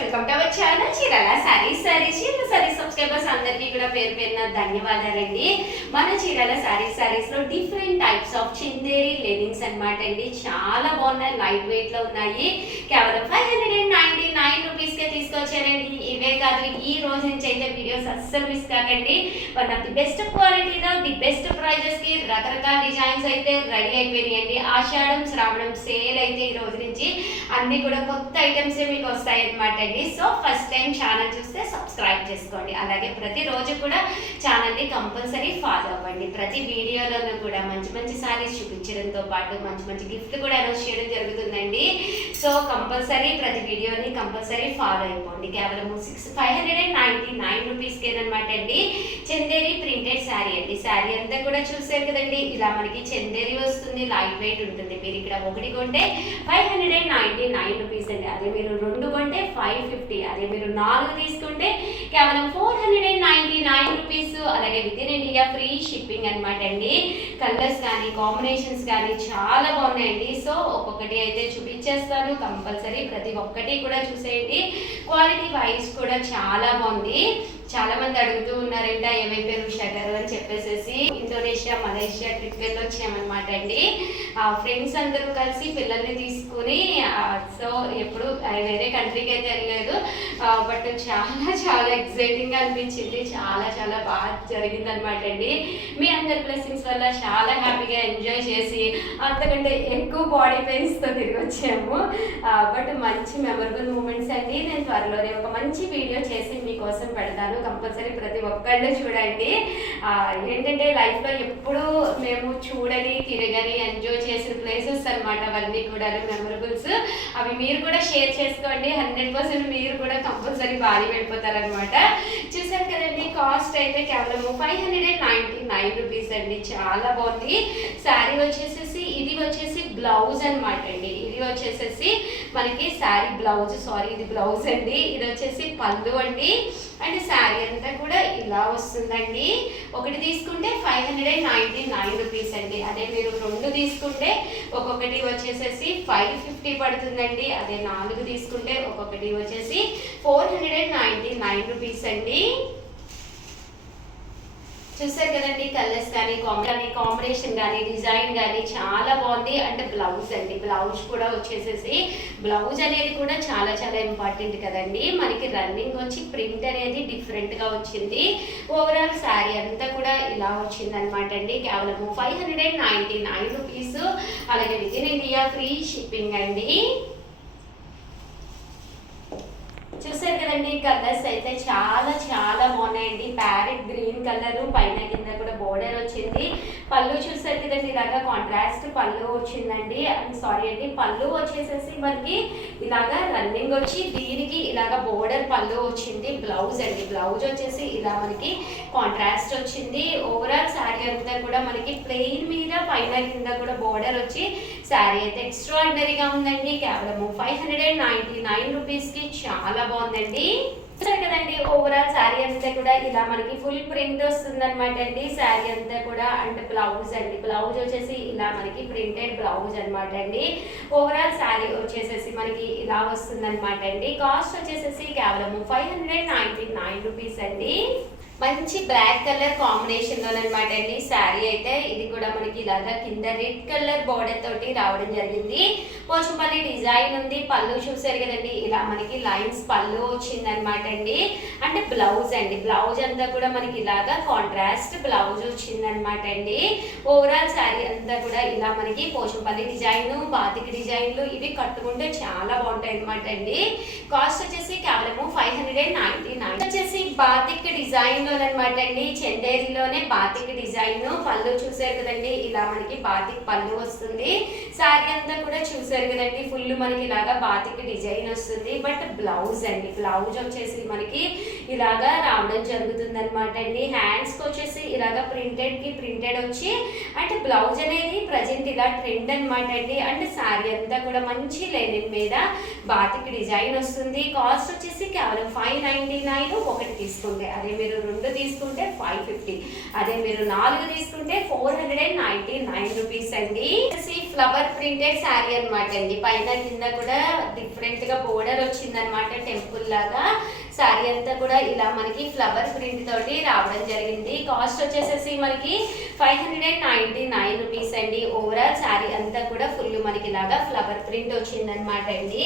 Welcome to our channel Chirala saris. Subscribers అందరికీ కూడా పేరు పేరున ధన్యవాదాలండి. మన చీరాల సారీస్ లో different types of Chanderi linens అన్నమాట అండి. చాలా బాగున్నాయి, లైట్ వెయిట్ లో ఉన్నాయి. కేవలం 599 రూపీస్ కే తీసుకొచ్చారండి. ఇవే కాదు, ఈ రోజు నుంచి అయితే వీడియోస్ అస్సలు మిస్ కాకండి. వన్ ఆఫ్ ది బెస్ట్ క్వాలిటీలో ది బెస్ట్ ప్రైజెస్ కి రకరకాల డిజైన్స్ అయితే రెడీ అయిపోయినాయండి. ఆషాఢం శ్రావణం సేల్ అయితే ఈ రోజు నుంచి అన్ని కూడా కొత్త ఐటమ్స్ మీకు వస్తాయి అనమాట అండి. సో ఫస్ట్ టైం ఛానల్ చూస్తే సబ్స్క్రైబ్ చేసుకోండి. అలాగే ప్రతిరోజు కూడా ఛానల్ని కంపల్సరీ ఫాలో అవ్వండి. ప్రతి వీడియోలోనూ కూడా మంచి మంచి సారీస్ చూపించడంతో పాటు మంచి మంచి గిఫ్ట్ కూడా అనౌన్స్ చేయడం జరుగుతుందండి. సో కంపల్సరీ ప్రతి వీడియోని కంపల్సరీ ఫాలో అయిపోండి. కేవలం 599 రూపీస్కేనమాట అండి. చందేరి ప్రింటెడ్ శారీ అండి. శారీ అంతా కూడా చూసారు కదండి, ఇలా మనకి చందేరి వస్తుంది, లైట్ వెయిట్ ఉంటుంది. మీరు ఇక్కడ ఒకటి కొంటే 599 రూపీస్ అండి. అదే మీరు 2 కొంటే 550. అదే మీరు 4 తీసుకుంటే కేవలం 499 రూపీస్. అలాగే with in India free shipping అనమాట అండి. కలర్స్ కానీ కాంబినేషన్స్ కానీ చాలా బాగున్నాయండి. సో ఒక్కొక్కటి అయితే చూపించేస్తాను, కంపల్సరీ ప్రతి ఒక్కటి కూడా చూసేయండి. క్వాలిటీ వైజ్ కూడా చాలా బాగుంది. చాలా మంది అడుగుతూ ఉన్నారంట ఏమైపోయారు ఉషా గారు అని చెప్పేసి. ఇండోనేషియా మలేషియా ట్రిప్ వెళ్ళి వచ్చామన్నమాట అండి. ఫ్రెండ్స్ అందరూ కలిసి పిల్లల్ని తీసుకుని. సో ఎప్పుడు వేరే కంట్రీకి అయితే వెళ్ళలేదు, బట్ చాలా చాలా ఎక్సైటింగ్ గా అనిపించింది. చాలా చాలా బాగా జరిగింది అనమాట అండి. మీ అందరి బ్లెస్సింగ్స్ వల్ల చాలా హ్యాపీగా ఎంజాయ్ చేసి అంతకంటే ఎక్కువ బాడీ పెయిన్స్ తో తిరిగి వచ్చాము. బట్ మంచి మెమరబుల్ మూమెంట్స్ అండి. నేను త్వరలోనే ఒక మంచి వీడియో చేసి మీకోసం పెడతాను, కంపల్సరీ ప్రతి ఒక్కళ్ళు చూడండి. ఏంటంటే లైఫ్ లో ఎప్పుడు మేము చూడని తిరగని ఎంజాయ్ చేసిన ప్లేసెస్ అనమాట అవన్నీ కూడా మెమరబుల్స్. అవి మీరు కూడా షేర్ చేసుకోండి. 100% మీరు కూడా కంపల్సరీ బాగా వెళ్ళిపోతారనమాట. చూసారు కదండి, కాస్ట్ అయితే కేవలం 599 రూపీస్ అండి. చాలా బాగుంది. శారీ వచ్చేసేసి ఇది వచ్చేసి బ్లౌజ్ అనమాట అండి. ఇది వచ్చేసేసి మనకి శారీ బ్లౌజ్, ఇది బ్లౌజ్ అండి. ఇది వచ్చేసి పళ్ళు అండి. అండ్ శారీ అంతా కూడా ఇలా వస్తుందండి. ఒకటి తీసుకుంటే 599 రూపీస్ అండి. అదే మీరు 2 తీసుకుంటే ఒక్కొక్కటి వచ్చేసేసి 550 పడుతుందండి. అదే 4 తీసుకుంటే ఒక్కొక్కటి వచ్చేసి 499 రూపీస్ అండి. చూసారు కదండి, కలర్స్ కానీ కాంబినేషన్ కానీ డిజైన్ కానీ చాలా బాగుంది. అంటే బ్లౌజ్ అండి, బ్లౌజ్ కూడా వచ్చేసేసి బ్లౌజ్ అనేది కూడా చాలా చాలా ఇంపార్టెంట్ కదండి. మనకి రన్నింగ్ వచ్చి ప్రింట్ అనేది డిఫరెంట్ గా వచ్చింది. ఓవరాల్ శారీ అంతా కూడా ఇలా వచ్చింది అనమాట అండి. కేవలం 599 రూపీస్. అలాగే with in India free shipping అండి. చూసారు కదండి, కలర్స్ అయితే చాలా చాలా బాగున్నాయండి. ప్యారెట్ గ్రీన్ కలర్, పైన కింద కూడా బోర్డర్ వచ్చింది. పళ్ళు చూసారు కదండి, ఇలాగా కాంట్రాస్ట్ పళ్ళు వచ్చిందండి. పళ్ళు వచ్చేసేసి మనకి ఇలాగా రన్నింగ్ వచ్చి దీనికి ఇలాగా బోర్డర్ పళ్ళు వచ్చింది. బ్లౌజ్ అండి, బ్లౌజ్ వచ్చేసి ఇలా మనకి కాంట్రాస్ట్ వచ్చింది. ఓవరాల్ శారీ అంతా కూడా మనకి ప్లెయిన్ మీద పైన కింద కూడా బోర్డర్ వచ్చి శారీ అయితే ఎక్స్ట్రాడినరీగా ఉందండి. కేవలం 599 రూపీస్ కి చాలా బాగుందండి. సరే కదండి, ఓవరాల్ శారీ అంతా కూడా ఇలా మనకి ఫుల్ ప్రింట్ వస్తుంది అనమాట అండి. శారీ అంతా కూడా అంటే బ్లౌజ్ అండి, బ్లౌజ్ వచ్చేసి ఇలా మనకి ప్రింటెడ్ బ్లౌజ్ అనమాట అండి. ఓవరాల్ శారీ వచ్చేసేసి మనకి ఇలా వస్తుంది అనమాట అండి. కాస్ట్ వచ్చేసేసి కేవలం 599 రూపీస్ అండి. మంచి బ్లాక్ కలర్ కాంబినేషన్ లో అనమాట అండి శారీ అయితే. ఇది కూడా మనకి ఇలాగా కింద రెడ్ కలర్ బోర్డర్ తోటి రావడం జరిగింది. పోచంపల్లి డిజైన్ ఉంది. పళ్ళు చూసారు కదండి, ఇలా మనకి లైన్స్ పళ్ళు వచ్చింది అనమాట అండి. అంటే బ్లౌజ్ అండి, బ్లౌజ్ అంతా కూడా మనకి ఇలాగా కాంట్రాస్ట్ బ్లౌజ్ వచ్చింది అనమాట అండి. ఓవరాల్ శారీ అంతా కూడా ఇలా మనకి పోచంపల్లి డిజైన్, బాతిక్ డిజైన్లు ఇవి కట్టుకుంటే చాలా బాగుంటాయి అనమాట అండి. కాస్ట్ వచ్చేసి కేవలం 599 వచ్చేసి బాతిక్ డిజైన్ అనమాట అండి. చందేరిలోనే బాతిక్ డిజైన్. పళ్ళు చూసారు కదండి, ఇలా మనకి బాతిక్ పళ్ళు వస్తుంది. శారీ అంతా కూడా చూసారు కదండి, ఫుల్ మనకి ఇలాగా బాతిక్ డిజైన్ వస్తుంది. బట్ బ్లౌజ్ అండి, బ్లౌజ్ వచ్చేసి మనకి ఇలాగా రావడం జరుగుతుంది అనమాట అండి. హ్యాండ్స్ కి వచ్చేసి ఇలాగా ప్రింటెడ్ వచ్చి అంటే బ్లౌజ్ అనేది ప్రజెంట్ ఇలా ట్రెండ్ అనమాట అండి. అంటే శారీ అంతా కూడా మంచి లెనిన్ మీద బాతిక్ డిజైన్ వస్తుంది. కాస్ట్ వచ్చేసి కేవలం 599. ఒకటి తీసుకుంటే అదే మీరు 2 తీసుకుంటే 550, అదే మీరు 4 తీసుకుంటే 499 రూపీస్ అండి. ఫ్లవర్ ప్రింటెడ్ శారీ అనమాట అండి. పైన కింద కూడా డిఫరెంట్ గా బోర్డర్ వచ్చిందనమాట, టెంపుల్ లాగా. శారీ అంతా కూడా ఇలా మనకి ఫ్లవర్ ప్రింట్ తోటి రావడం జరిగింది. కాస్ట్ వచ్చేసేసి మనకి 599 రూపీస్ అండి. ఓవరాల్ శారీ అంతా కూడా ఫుల్ మనకి ఇలాగా ఫ్లవర్ ప్రింట్ వచ్చిందనమాట అండి.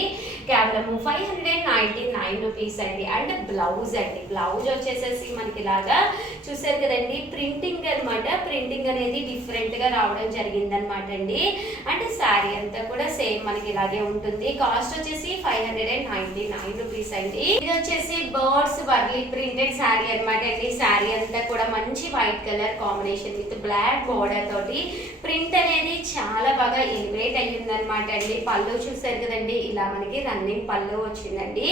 కేవలం 599 రూపీస్ అండి. అండ్ బ్లౌజ్ అండి, బ్లౌజ్ వచ్చేసేసి మనకి ఇలాగా చూసారు కదండి, ప్రింటింగ్ అనమాట. ప్రింటింగ్ అనేది డిఫరెంట్ గా రావడం జరిగింది అనమాట అండి. అంటే శారీ అంతా కూడా సేమ్ మనకి ఇలాగే ఉంటుంది. కాస్ట్ వచ్చేసి 599 రూపీస్ అండి. ఇది వచ్చేసి బర్డ్స్ వర్లీ ప్రింటెడ్ శారీ అనమాట అండి. శారీ అంతా కూడా మంచి white colour combination with black border తోటి ప్రింట్ అనేది చాలా బాగా ఎలివేట్ అయ్యింది అనమాట అండి. పళ్ళు చూసారు కదండి, ఇలా మనకి రన్నింగ్ పళ్ళు వచ్చిందండి.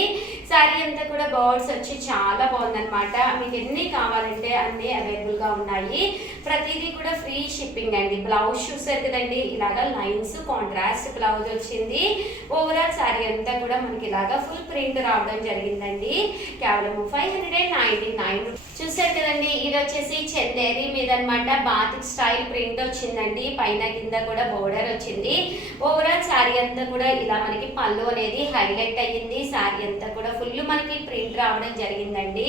శారీ అంతా కూడా బర్డ్స్ వచ్చి చాలా బాగుందనమాట. మీకు ఎన్ని కావాలంటే అన్ని అవైలబుల్ గా ఉన్నాయి. ప్రతిదీ కూడా ఫ్రీ షిప్పింగ్ అండి. బ్లౌజ్ చూసారు కదండి, ఇలాగా లైన్స్ కాంట్రాస్ట్ బ్లౌజ్ వచ్చింది. ఓవరాల్ శారీ అంతా కూడా మనకి ఇలాగా ఫుల్ ప్రింట్ రావడం జరిగిందండి. కేవలం 599. చూసారు కదండి, ఇది వచ్చేసి చందేరి మీద అనమాట. బాతిక్ స్టైల్ ప్రింట్ వచ్చిందండి. పైన కింద కూడా బోర్డర్ వచ్చింది. ఓవరాల్ శారీ అంతా కూడా ఇలా మనకి పళ్ళు అనేది హైలైట్ అయ్యింది. శారీ అంతా కూడా ఫుల్ మనకి ప్రింట్ రావడం జరిగిందండి.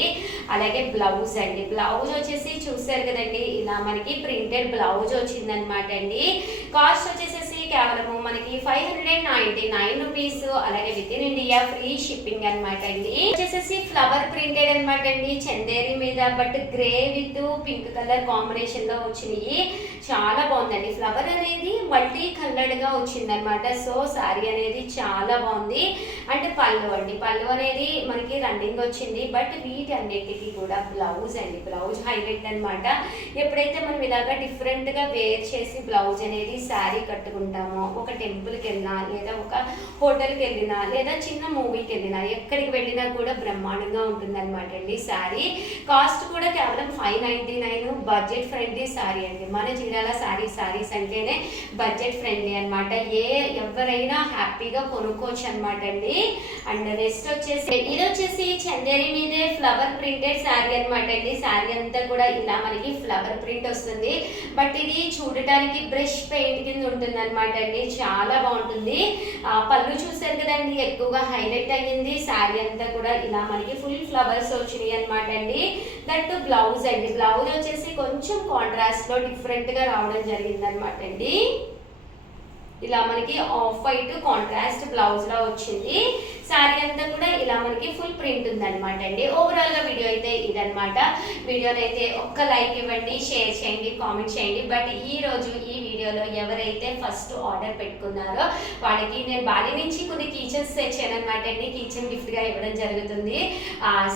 అలాగే బ్లౌజ్ అండి, బ్లౌజ్ వచ్చేసి చూసారు కదండి, ఇలా మనకి ప్రింటెడ్ బ్లౌజ్ వచ్చిందనమాట అండి. కాస్ట్ వచ్చేసేసి కేవలము మనకి 599 రూపీస్. అలాగే with in India free shipping అనమాట అండి. వచ్చేసేసి ఫ్లవర్ ప్రింటెడ్ అనమాట అండి, చందేరి మీద. But grey with pink colour combination లో వచ్చినాయి. చాలా బాగుందండి. ఫ్లవర్ అనేది మల్టీ కలర్డ్ గా వచ్చింది అనమాట. సో శారీ అనేది చాలా బాగుంది. అంటే పళ్ళు అండి, పళ్ళు అనేది మనకి రన్నింగ్ వచ్చింది. బట్ వీటి అన్నిటికీ కూడా బ్లౌజ్ అండి, బ్లౌజ్ హైలైట్ అనమాట. ఎప్పుడైతే మనం ఇలాగా డిఫరెంట్ గా వేర్ చేసి బ్లౌజ్ అనేది శారీ కట్టుకుంటామో, ఒక టెంపుల్కి వెళ్ళినా, లేదా ఒక హోటల్కి వెళ్ళినా, లేదా చిన్న మూవీకి వెళ్ళినా, ఎక్కడికి వెళ్ళినా కూడా బ్రహ్మాండంగా ఉంటుంది అనమాట అండి శారీ. కాస్ట్ కూడా కేవలం 599. బడ్జెట్ ఫ్రెండ్లీ శారీ అండి. మన చీరాల శారీస్ అంటేనే బడ్జెట్ ఫ్రెండ్లీ అనమాట. ఎవరైనా హ్యాపీగా కొనుక్కోవచ్చు అనమాట అండి. అండ్ నెక్స్ట్ వచ్చేసి ఇది వచ్చేసి చందేరి మీదే ఫ్లవర్ ప్రింటెడ్ శారీ అనమాట అండి. శారీ అంతా కూడా ఇలా మనకి ఫ్లవర్ ప్రింట్ వస్తుంది. బట్ ఇది చూడటానికి బ్రష్ పెయింట్ కింద ఉంటుంది అనమాట అండి. చాలా బాగుంటుంది. పళ్ళు చూసారు కదండి, ఎక్కువగా హైలైట్ అయ్యింది. శారీ అంతా కూడా ఇలా మనకి ఫుల్ ఫ్లవర్స్ వచ్చినాయి అనమాట అండి. దట్ బ్లౌజ్ అండి, బ్లౌజ్ వచ్చేసి కొంచెం కాంట్రాస్ట్ లో డిఫరెంట్ గా రావడం జరిగింది అనమాట అండి. ఇలా మనకి ఆఫ్ వైట్ కాంట్రాస్ట్ బ్లౌజ్ లా వచ్చింది. శారీ అంతా కూడా ఇలా మనకి ఫుల్ ప్రింట్ ఉందన్నమాట అండి. ఓవరాల్ గా వీడియో అయితే ఇదనమాట. వీడియోని అయితే ఒక్క లైక్ ఇవ్వండి, షేర్ చేయండి, కామెంట్ చేయండి. బట్ ఈ రోజు ఈ వీడియోలో ఎవరైతే ఫస్ట్ ఆర్డర్ పెట్టుకున్నారో వాళ్ళకి నేను బాలి నుంచి కొన్ని కీచెన్స్ తెచ్చాను అనమాట అండి. కీచెన్ గిఫ్ట్ గా ఇవ్వడం జరుగుతుంది.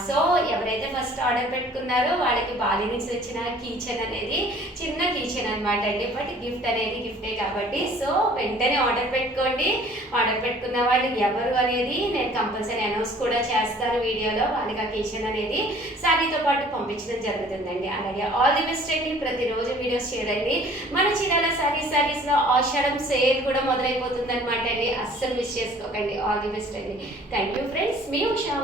సో ఎవరైతే ఫస్ట్ ఆర్డర్ పెట్టుకున్నారో వాళ్ళకి బాలి నుంచి తెచ్చిన కీచెన్ అనేది చిన్న కీచెన్ అనమాట అండి. బట్ గిఫ్ట్ అనేది గిఫ్టే కాబట్టి సో వెంటనే ఆర్డర్ పెట్టుకోండి. ఆర్డర్ పెట్టుకున్న వాళ్ళు ఎవరు అనేది నేను కంపల్సరీ అనౌన్స్ కూడా చేస్తాను వీడియోలో. వాళ్ళకి ఆ కీచెన్ అనేది శారీతో పాటు పంపించడం జరుగుతుందండి. అలాగే ఆల్ ది బెస్ట్ అండి. ప్రతిరోజు వీడియోస్ చేయండి. మన చీరాల శారీస్ లో ఆషాఢం సేల్ కూడా మొదలైపోతుంది అనమాట అండి. అస్సలు మిస్ చేసుకోకండి. ఆల్ ది బెస్ట్ అండి. Thank you friends, me Usha.